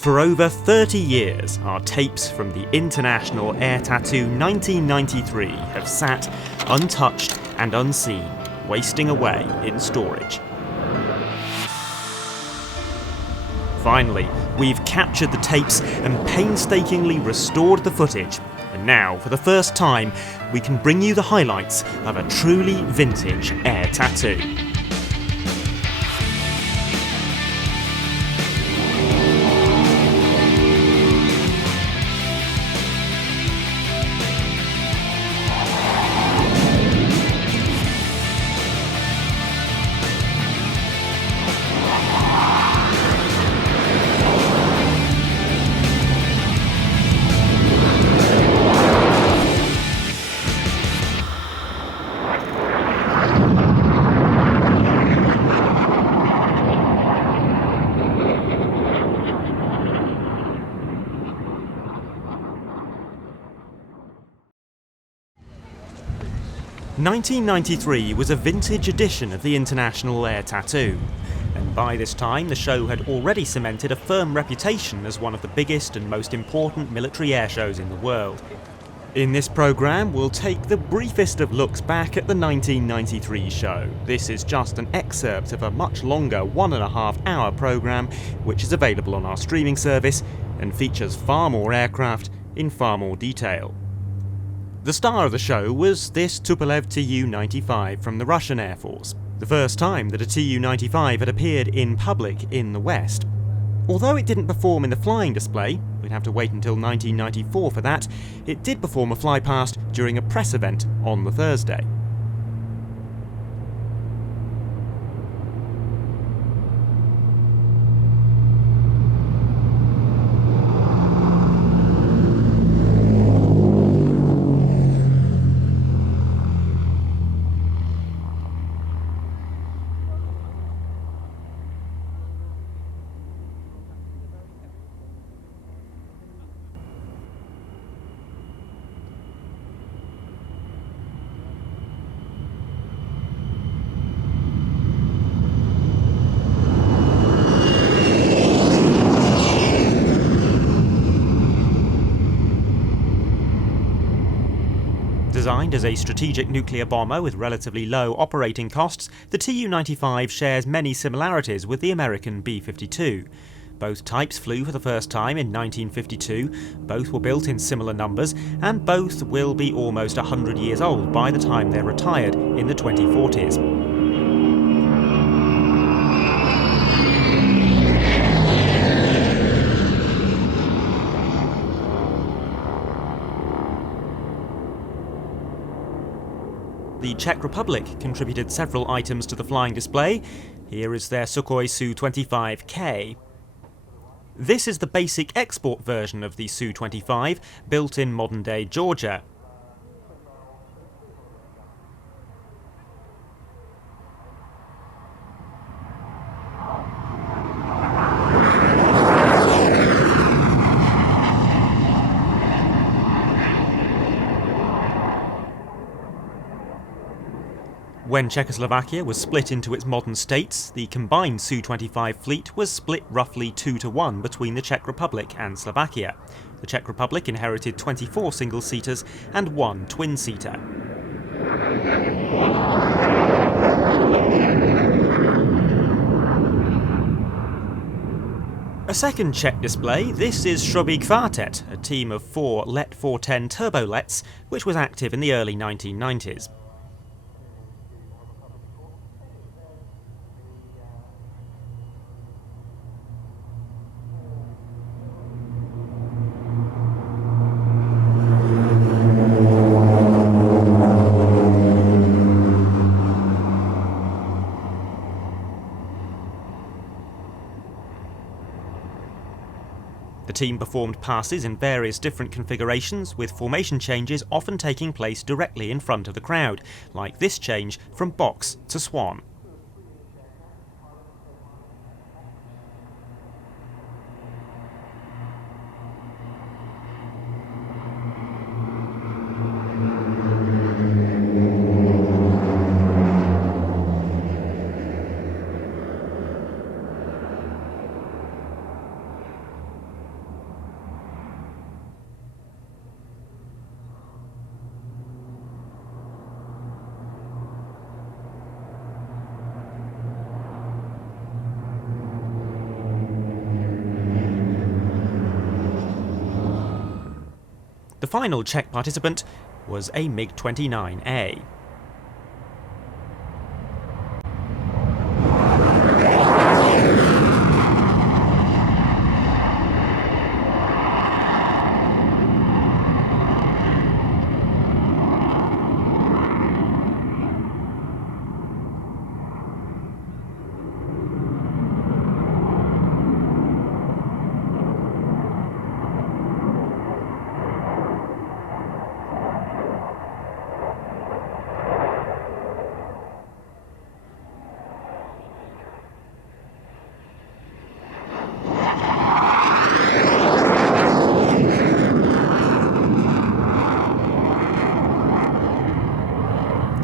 For over 30 years, our tapes from the International Air Tattoo 1993 have sat untouched and unseen, wasting away in storage. Finally, we've captured the tapes and painstakingly restored the footage, and now, for the first time, we can bring you the highlights of a truly vintage air tattoo. "1993 was a vintage edition of the International Air Tattoo, and by this time the show had already cemented a firm reputation as one of the biggest and most important military air shows in the world. In this programme, we'll take the briefest of looks back at the 1993 show. This is just an excerpt of a much longer 1.5-hour programme which is available on our streaming service and features far more aircraft in far more detail. The star of the show was this Tupolev TU-95 from the Russian Air Force, the first time that a Tu-95 had appeared in public in the West. Although it didn't perform in the flying display, we'd have to wait until 1994 for that, it did perform a flypast during a press event on the Thursday. Designed as a strategic nuclear bomber with relatively low operating costs, the Tu-95 shares many similarities with the American B-52. Both types flew for the first time in 1952, both were built in similar numbers, and both will be almost 100 years old by the time they're retired in the 2040s. The Czech Republic contributed several items to the flying display. Here is their Sukhoi Su-25K. This is the basic export version of the Su-25, built in modern-day Georgia. When Czechoslovakia was split into its modern states, the combined Su-25 fleet was split roughly 2-1 between the Czech Republic and Slovakia. The Czech Republic inherited 24 single-seaters and 1 twin-seater. A second Czech display, this is Shrubby Quartet, a team of 4 Let 410 turbolets, which was active in the early 1990s. The team performed passes in various different configurations, with formation changes often taking place directly in front of the crowd, like this change from box to swan. The final Czech participant was a MiG-29A.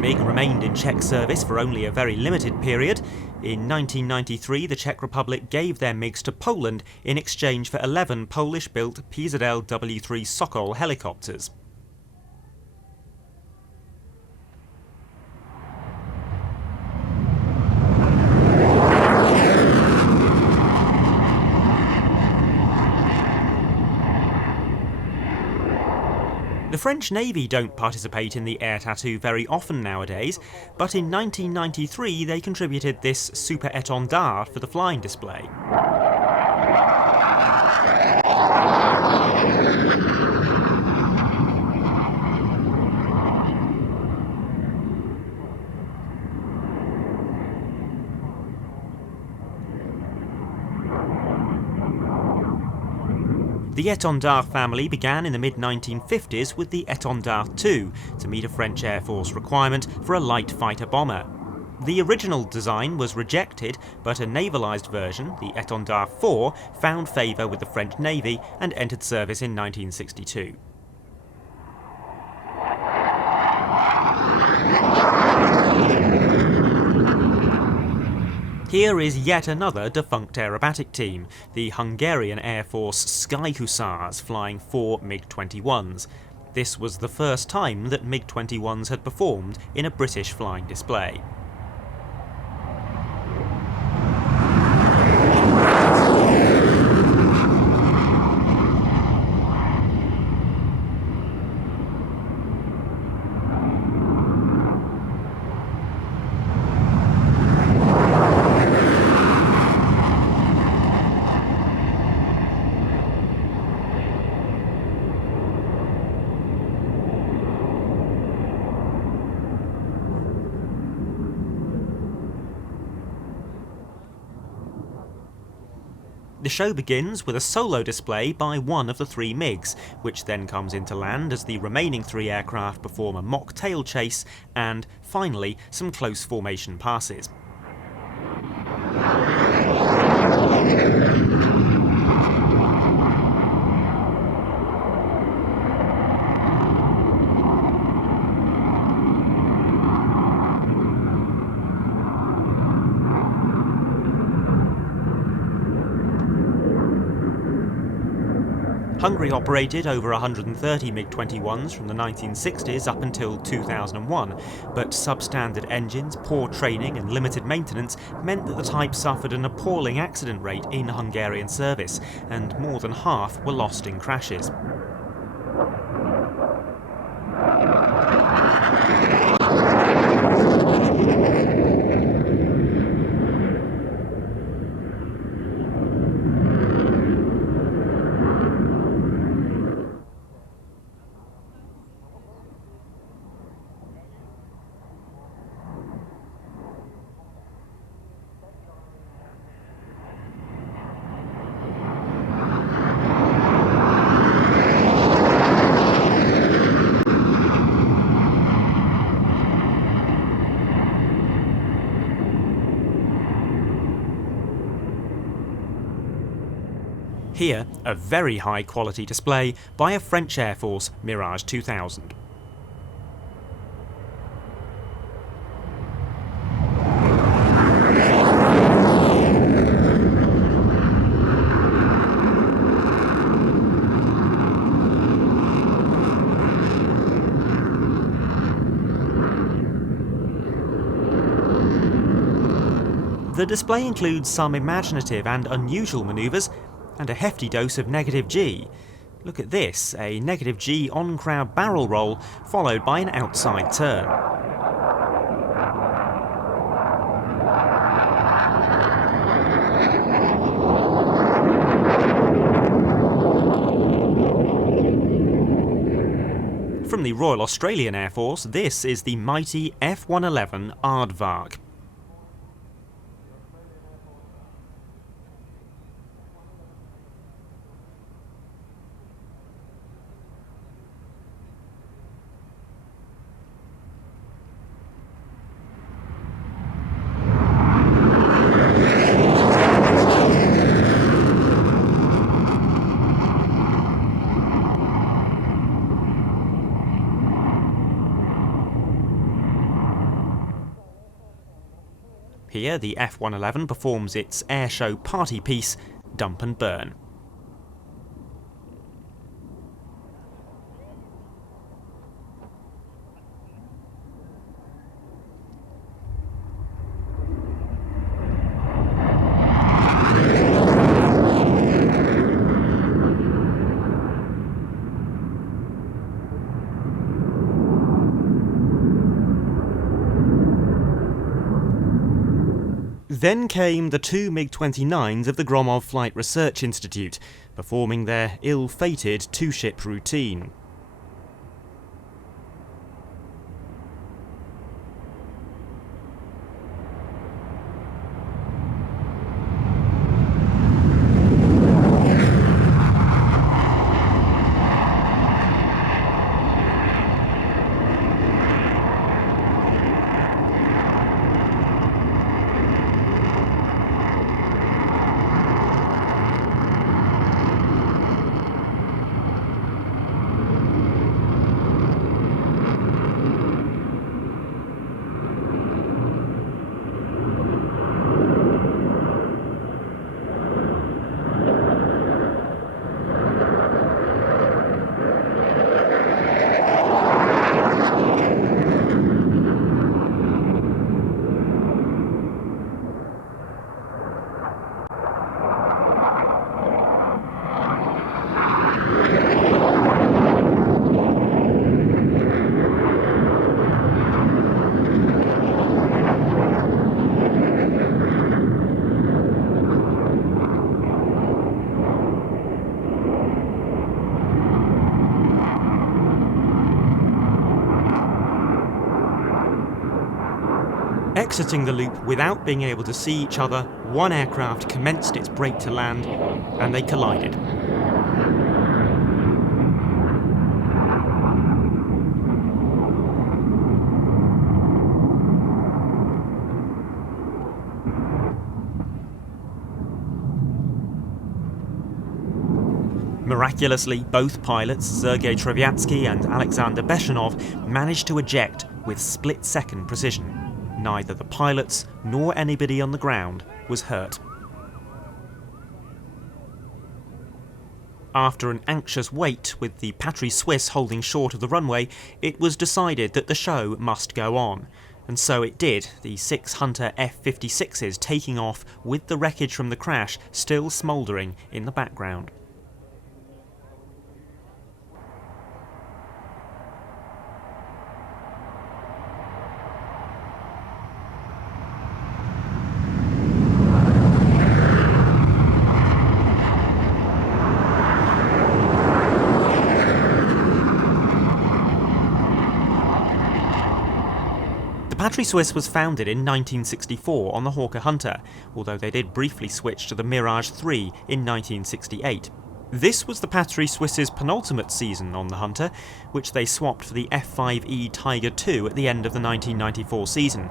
MiG remained in Czech service for only a very limited period. In 1993, the Czech Republic gave their MiGs to Poland in exchange for 11 Polish-built PZL W3 Sokol helicopters. The French Navy don't participate in the air tattoo very often nowadays, but in 1993 they contributed this Super Etendard for the flying display. The Etendard family began in the mid-1950s with the Etendard TU to meet a French Air Force requirement for a light fighter bomber. The original design was rejected, but a navalised version, the Etendard 4, found favour with the French Navy and entered service in 1962. Here is yet another defunct aerobatic team, the Hungarian Air Force Sky Hussars, flying 4 MiG-21s. This was the first time that MiG-21s had performed in a British flying display. The show begins with a solo display by one of the 3 MiGs, which then comes into land as the remaining 3 aircraft perform a mock tail chase and, finally, some close formation passes. Hungary operated over 130 MiG-21s from the 1960s up until 2001, but substandard engines, poor training and limited maintenance meant that the type suffered an appalling accident rate in Hungarian service, and more than half were lost in crashes. Here, a very high quality display by a French Air Force Mirage 2000. The display includes some imaginative and unusual manoeuvres, and a hefty dose of negative G. Look at this, a negative G on-crowd barrel roll followed by an outside turn. From the Royal Australian Air Force, this is the mighty F-111 Aardvark. Here, the F-111 performs its airshow party piece, Dump and Burn. Then came the two MiG-29s of the Gromov Flight Research Institute, performing their ill-fated two-ship routine. Exiting the loop without being able to see each other, one aircraft commenced its brake to land, and they collided. Miraculously, both pilots, Sergei Treviatsky and Alexander Beshanov, managed to eject with split-second precision. Neither the pilots nor anybody on the ground was hurt. After an anxious wait, with the Patrouille Suisse holding short of the runway, it was decided that the show must go on. And so it did, the 6 Hunter F-56s taking off with the wreckage from the crash still smouldering in the background. Patrouille Suisse was founded in 1964 on the Hawker Hunter, although they did briefly switch to the Mirage 3 in 1968. This was the Patrouille Suisse's penultimate season on the Hunter, which they swapped for the F-5E Tiger II at the end of the 1994 season.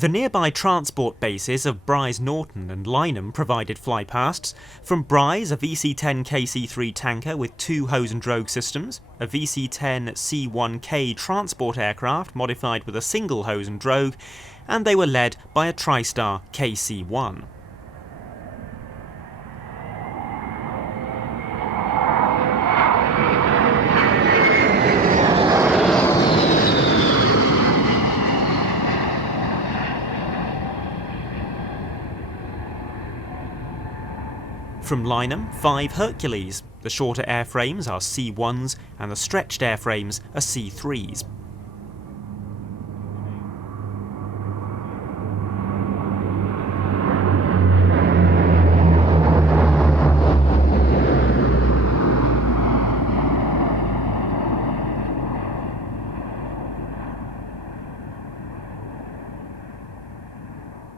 The nearby transport bases of Bryce Norton and Lynham provided flypasts. From Bryce, a VC-10 KC-3 tanker with 2 hose and drogue systems, a VC-10 C-1K transport aircraft modified with a single hose and drogue, and they were led by a TriStar KC-1. From Lynham, 5 Hercules. The shorter airframes are C-1s and the stretched airframes are C-3s.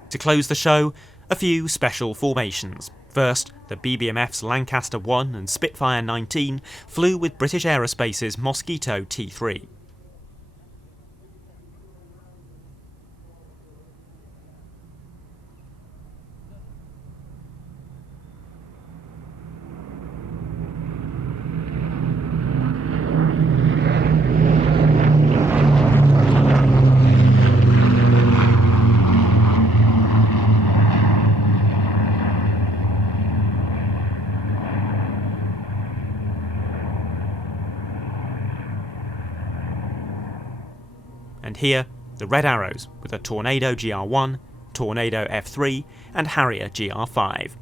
To close the show, a few special formations. First, the BBMF's Lancaster 1 and Spitfire 19 flew with British Aerospace's Mosquito T3. And here, the Red Arrows with a Tornado GR1, Tornado F3 and Harrier GR5.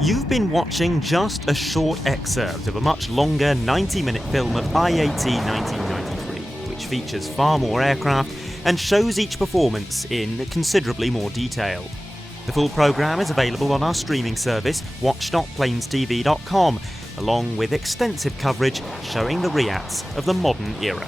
You've been watching just a short excerpt of a much longer 90-minute film of IAT 1993, which features far more aircraft and shows each performance in considerably more detail. The full programme is available on our streaming service, watch.planestv.com, along with extensive coverage showing the RIATs of the modern era.